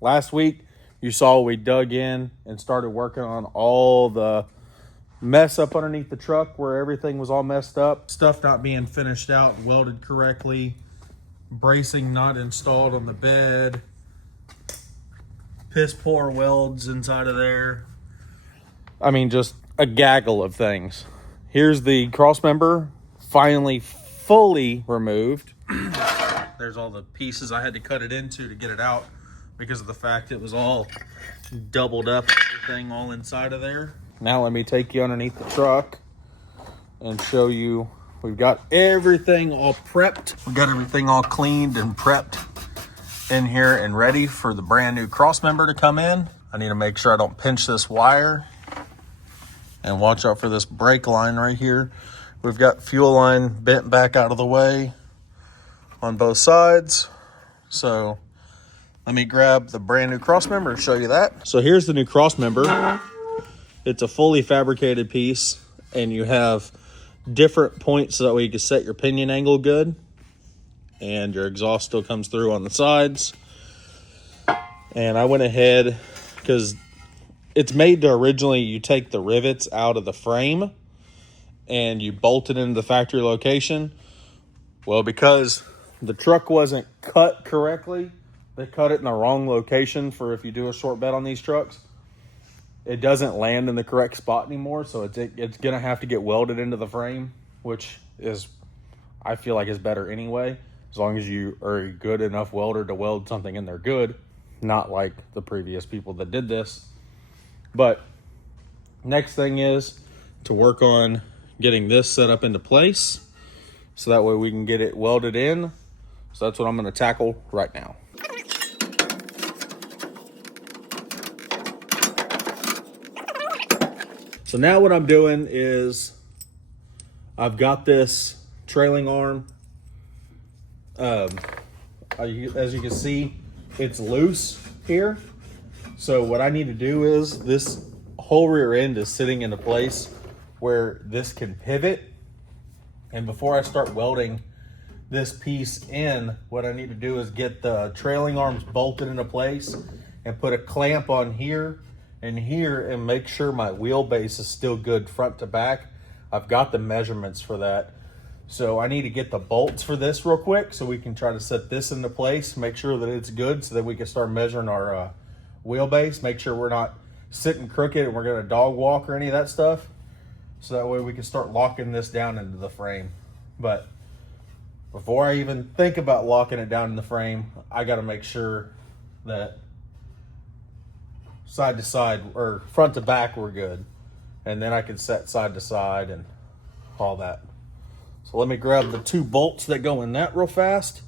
last week you saw we dug in and started working on all the mess up underneath the truck where everything was all messed up. Stuff not being finished out, welded correctly, bracing not installed on the bed, piss poor welds inside of there. I mean, just a gaggle of things. Here's the cross member finally fully removed. There's all the pieces I had to cut it into to get it out because of the fact it was all doubled up, everything all inside of there. Now let me take you underneath the truck and show you we've got everything all prepped. We've got everything all cleaned and prepped in here and ready for the brand new cross member to come in. I need to make sure I don't pinch this wire, and watch out for this brake line right here. We've got fuel line bent back out of the way on both sides. So let me grab the brand new cross member and show you that. So here's the new cross member. It's a fully fabricated piece, and you have different points so that way you can set your pinion angle good, and your exhaust still comes through on the sides. And I went ahead because it's made to originally you take the rivets out of the frame and you bolt it into the factory location. Well, because the truck wasn't cut correctly, they cut it in the wrong location for if you do a short bed on these trucks. It doesn't land in the correct spot anymore, so it's going to have to get welded into the frame, which is, I feel like, is better anyway, as long as you are a good enough welder to weld something in there good, not like the previous people that did this. But next thing is to work on getting this set up into place so that way we can get it welded in. So that's what I'm going to tackle right now. So now what I'm doing is I've got this trailing arm. As you can see, it's loose here. So what I need to do is this whole rear end is sitting in a place where this can pivot. And before I start welding this piece in, what I need to do is get the trailing arms bolted into place and put a clamp on here and here and make sure my wheelbase is still good front to back. I've got the measurements for that. So I need to get the bolts for this real quick so we can try to set this into place, make sure that it's good so that we can start measuring our wheelbase, make sure we're not sitting crooked and we're going to dog walk or any of that stuff. So that way we can start locking this down into the frame. But before I even think about locking it down in the frame, I got to make sure that side to side or front to back we're good. And then I can set side to side and all that. So let me grab the 2 bolts that go in that real fast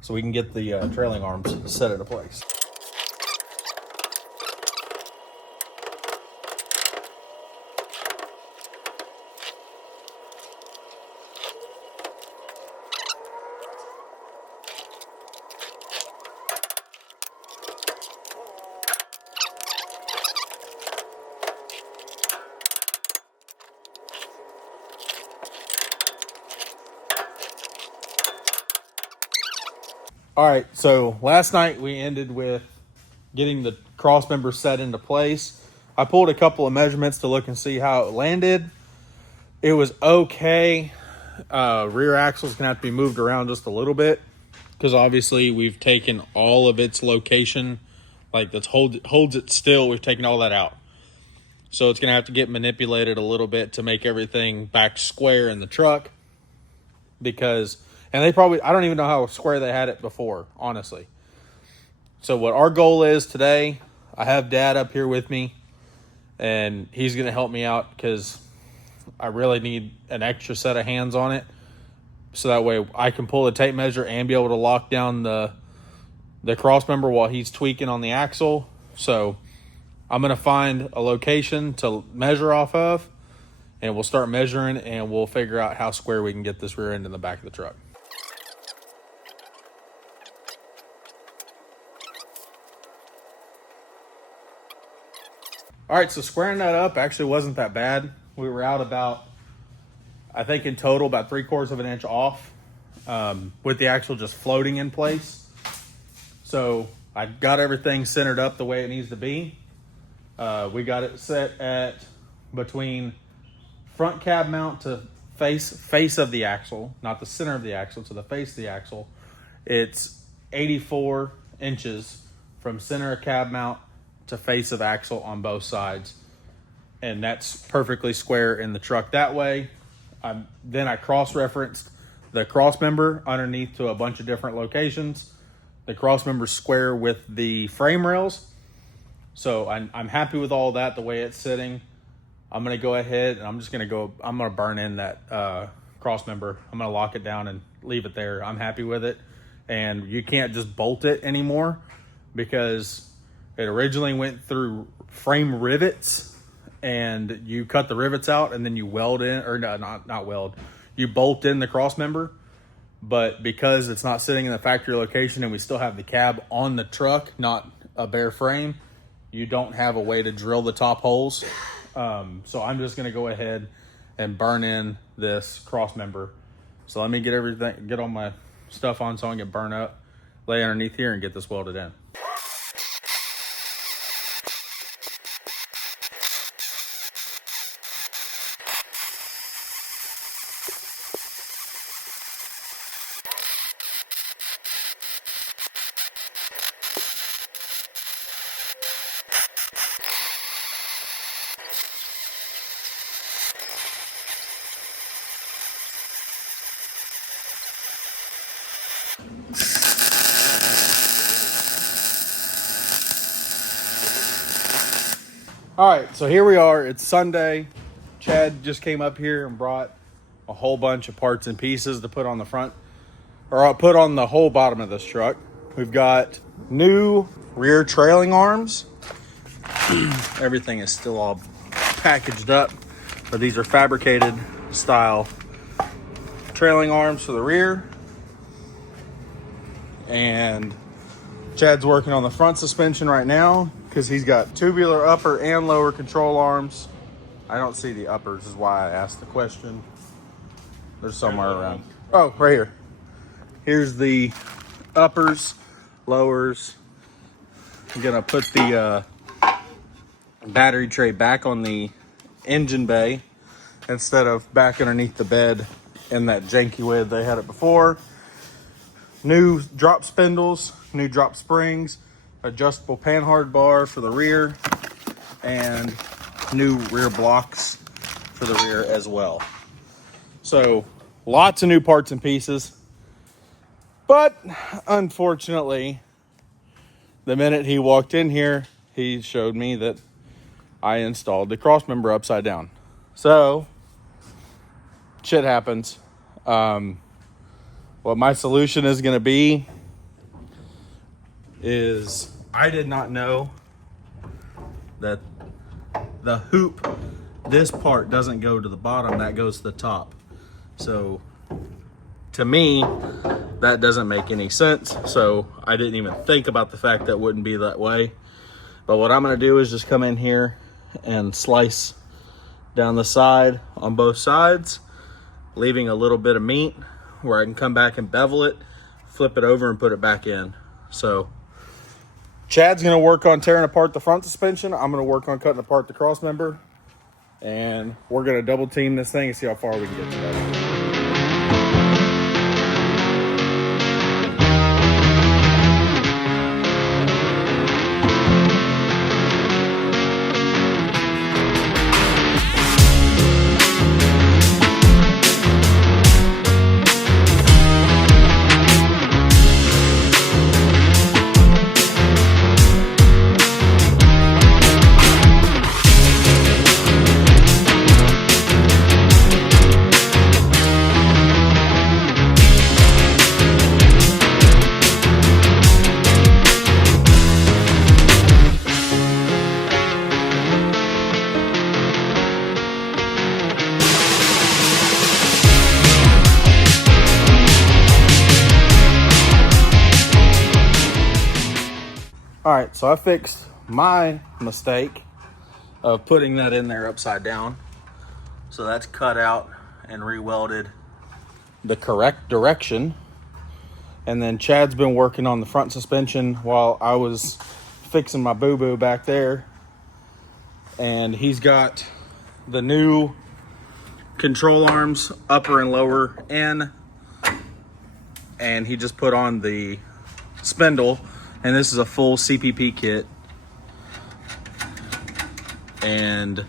so we can get the trailing arms set into place. All right, so last night we ended with getting the cross member set into place. I pulled a couple of measurements to look and see how it landed. It was okay. Rear axle's gonna have to be moved around just a little bit because obviously we've taken all of its location, like that holds it still. We've taken all that out. So it's gonna have to get manipulated a little bit to make everything back square in the truck because, and they probably, I don't even know how square they had it before, honestly. So what our goal is today, I have Dad up here with me, and he's going to help me out because I really need an extra set of hands on it. So that way I can pull the tape measure and be able to lock down the cross member while he's tweaking on the axle. So I'm going to find a location to measure off of, and we'll start measuring, and we'll figure out how square we can get this rear end in the back of the truck. All right, so squaring that up actually wasn't that bad. We were out about, I think in total, about 3/4 of an inch off with the axle just floating in place. So I got everything centered up the way it needs to be. We got it set at between front cab mount to face of the axle, not the center of the axle, to the face of the axle. It's 84 inches from center of cab mount to face of axle on both sides. And that's perfectly square in the truck that way. Then I cross-referenced the cross member underneath to a bunch of different locations. The cross member's square with the frame rails. So I'm happy with all that, the way it's sitting. I'm going to go ahead and I'm going to burn in that cross member. I'm going to lock it down and leave it there. I'm happy with it. And you can't just bolt it anymore because it originally went through frame rivets, and you cut the rivets out and then you weld in, or no, not weld. You bolt in the cross member. But because it's not sitting in the factory location and we still have the cab on the truck, not a bare frame, you don't have a way to drill the top holes. So I'm just going to go ahead and burn in this cross member. So let me get all my stuff on so I can get burned up, lay underneath here and get this welded in. All right, so here we are. It's Sunday. Chad just came up here and brought a whole bunch of parts and pieces to put on the front, or I'll put on the whole bottom of this truck. We've got new rear trailing arms. Everything is still all packaged up, but these are fabricated style trailing arms for the rear. And Chad's working on the front suspension right now because he's got tubular upper and lower control arms. I don't see the uppers, is why I asked the question. They're somewhere around. Oh, right here. Here's the uppers, lowers. I'm gonna put the battery tray back on the engine bay instead of back underneath the bed in that janky way they had it before. New drop spindles, new drop springs, adjustable panhard bar for the rear, and new rear blocks for the rear as well. So lots of new parts and pieces. But unfortunately, the minute he walked in here, he showed me that I installed the cross member upside down. So shit happens. What my solution is going to be is I did not know that the hoop, this part doesn't go to the bottom, that goes to the top. So to me, that doesn't make any sense. So I didn't even think about the fact that it wouldn't be that way. But what I'm going to do is just come in here and slice down the side on both sides, leaving a little bit of meat where I can come back and bevel it, flip it over and put it back in. So Chad's gonna work on tearing apart the front suspension. I'm gonna work on cutting apart the cross member, and we're gonna double team this thing and see how far we can get together. All right, so I fixed my mistake of putting that in there upside down. So that's cut out and re-welded the correct direction. And then Chad's been working on the front suspension while I was fixing my boo-boo back there. And he's got the new control arms, upper and lower in. And he just put on the spindle. And this is a full CPP kit. And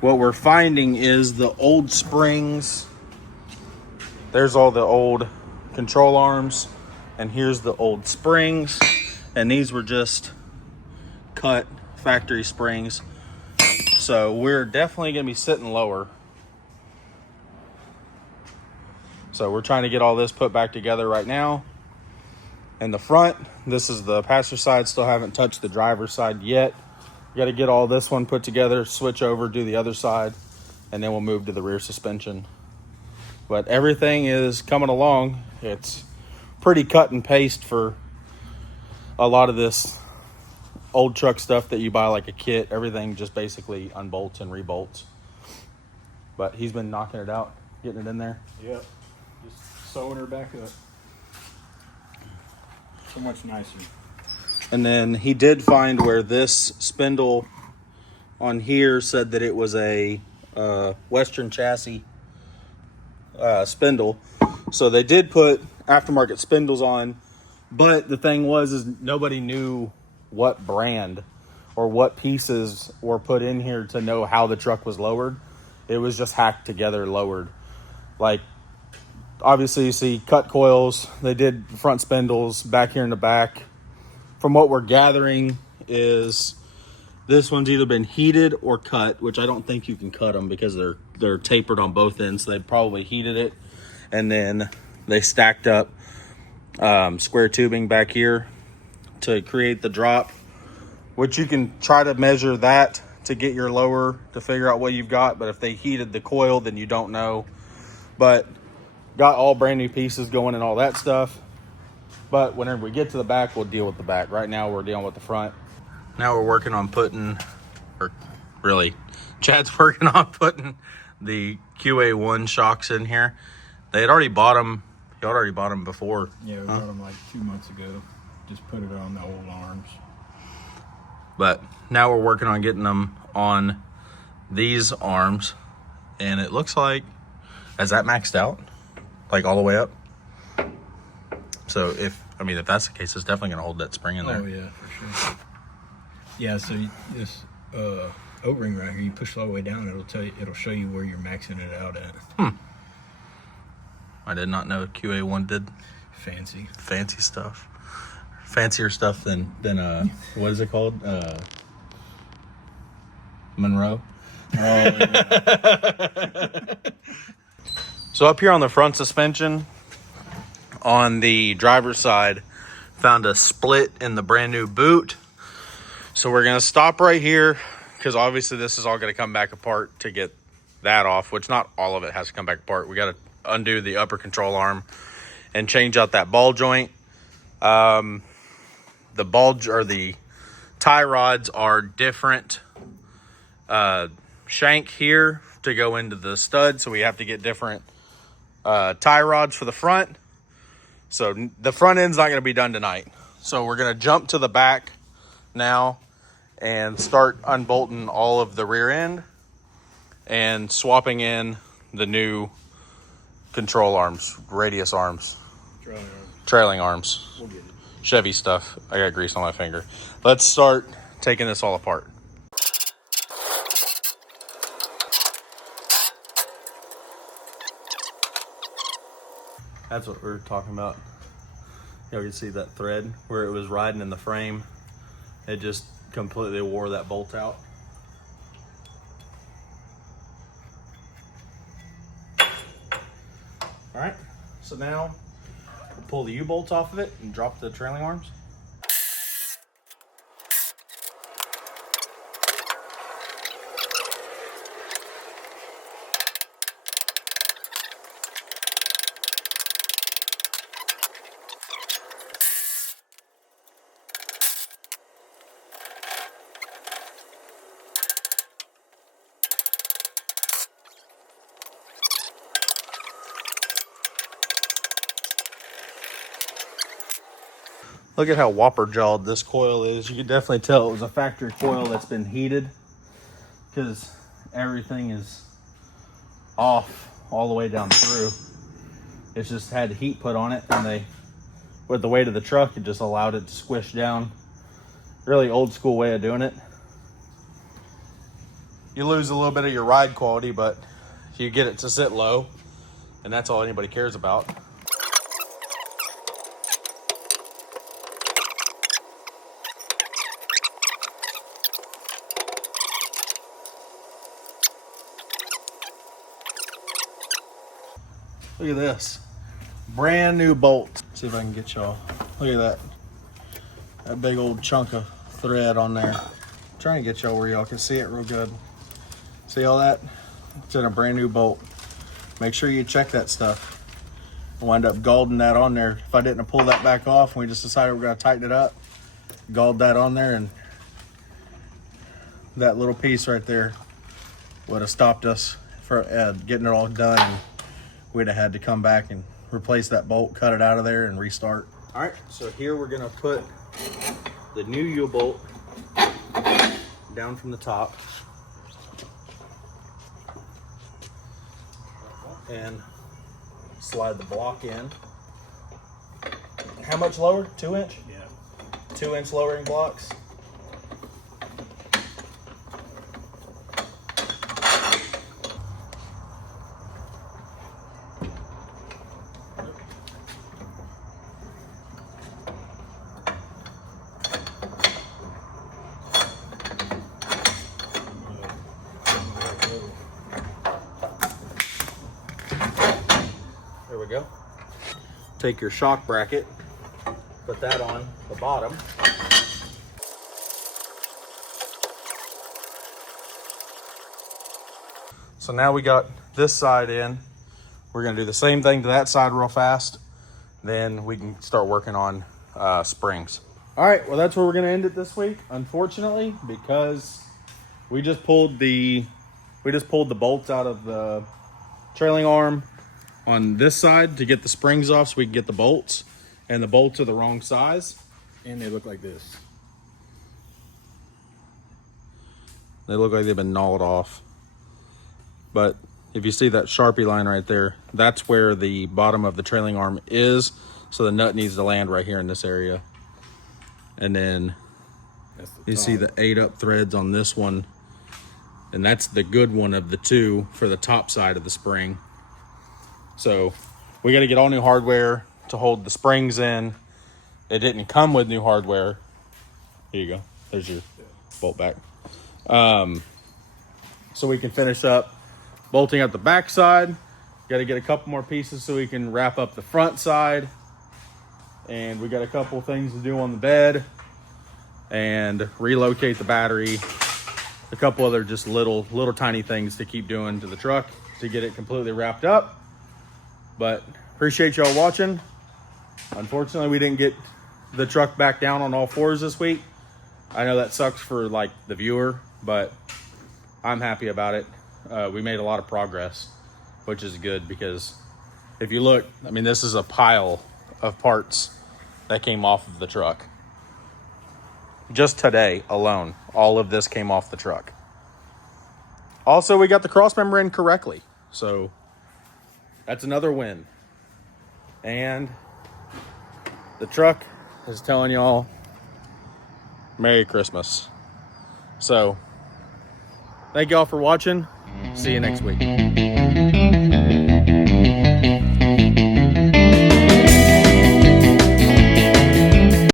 what we're finding is the old springs. There's all the old control arms, and here's the old springs, and these were just cut factory springs. So we're definitely going to be sitting lower. So we're trying to get all this put back together right now. In the front, this is the passenger side. Still haven't touched the driver's side yet. Got to get all this one put together, switch over, do the other side, and then we'll move to the rear suspension. But everything is coming along. It's pretty cut and paste for a lot of this old truck stuff that you buy like a kit. Everything just basically unbolts and rebolts. But he's been knocking it out, getting it in there. Yep. Just sewing her back up. So much nicer. And then he did find where this spindle on here said that it was a Western chassis spindle. So they did put aftermarket spindles on, but the thing is nobody knew what brand or what pieces were put in here to know how the truck was lowered. It was just hacked together, lowered. Like, obviously you see cut coils. They did front spindles back here in the back. From what we're gathering is this one's either been heated or cut, which I don't think you can cut them because they're tapered on both ends. So they probably heated it, and then they stacked up square tubing back here to create the drop, which you can try to measure that to get your lower to figure out what you've got. But if they heated the coil, then you don't know. But got all brand new pieces going and all that stuff. But whenever we get to the back, we'll deal with the back. Right now, we're dealing with the front. Now we're working on putting, or really, Chad's working on putting the QA1 shocks in here. They had already bought them. He already bought them before. Yeah, we bought them like 2 months ago. Just put it on the old arms. But now we're working on getting them on these arms. And it looks like, is that maxed out? Like all the way up? So if that's the case, it's definitely going to hold that spring in there. Oh, yeah, for sure. Yeah, so this O-ring right here, you push all the way down, it'll show you where you're maxing it out at. I did not know QA1 did fancy stuff. Fancier stuff than what is it called? Monroe. Oh, yeah. So up here on the front suspension, on the driver's side, found a split in the brand new boot. So we're gonna stop right here because obviously this is all gonna come back apart to get that off, which not all of it has to come back apart. We gotta undo the upper control arm and change out that ball joint. The bulge or the tie rods are different shank here to go into the stud, so we have to get different tie rods for the front. So the front end's not going to be done tonight. So we're going to jump to the back now and start unbolting all of the rear end and swapping in the new control arms, radius arms, trailing arms. We'll get it. Chevy stuff. I got grease on my finger. Let's start taking this all apart. That's what we were talking about. You can see that thread where it was riding in the frame. It just completely wore that bolt out. All right, so now we'll pull the U-bolts off of it and drop the trailing arms. Look at how whopper jawed this coil is. You can definitely tell it was a factory coil that's been heated, because everything is off all the way down through. It's just had heat put on it, and with the weight of the truck, it just allowed it to squish down. Really old school way of doing it. You lose a little bit of your ride quality, but you get it to sit low, and that's all anybody cares about. Look at this. Brand new bolt. See if I can get y'all. Look at that. That big old chunk of thread on there. I'm trying to get y'all where y'all can see it real good. See all that? It's in a brand new bolt. Make sure you check that stuff. I'll wind up galding that on there. If I didn't pull that back off and we just decided we're gonna tighten it up, gald that on there, and that little piece right there would have stopped us from getting it all done. And we'd have had to come back and replace that bolt, cut it out of there, and restart. All right, so here we're gonna put the new U-bolt down from the top and slide the block in. How much lower? 2 inch? Yeah. 2 inch lowering blocks. There we go. Take your shock bracket, put that on the bottom. So now we got this side in. We're gonna do the same thing to that side real fast. Then we can start working on springs. All right, well, that's where we're gonna end it this week, unfortunately, because we just pulled the bolts out of the trailing arm on this side to get the springs off so we can get the bolts, and the bolts are the wrong size. And they look like this. They look like they've been gnawed off. But if you see that Sharpie line right there, that's where the bottom of the trailing arm is. So the nut needs to land right here in this area. And then you see the 8-up threads on this one. And that's the good one of the two for the top side of the spring. So we got to get all new hardware to hold the springs in. It didn't come with new hardware. Here you go. There's your bolt back. So we can finish up bolting up the back side. Got to get a couple more pieces so we can wrap up the front side. And we got a couple things to do on the bed and relocate the battery. A couple other just little tiny things to keep doing to the truck to get it completely wrapped up. But appreciate y'all watching. Unfortunately, we didn't get the truck back down on all fours this week. I know that sucks for like the viewer, but I'm happy about it. We made a lot of progress, which is good, because if you look, I mean, this is a pile of parts that came off of the truck. Just today alone, all of this came off the truck. Also, we got the cross member in correctly, so that's another win. And the truck is telling y'all Merry Christmas. So thank y'all for watching. See you next week.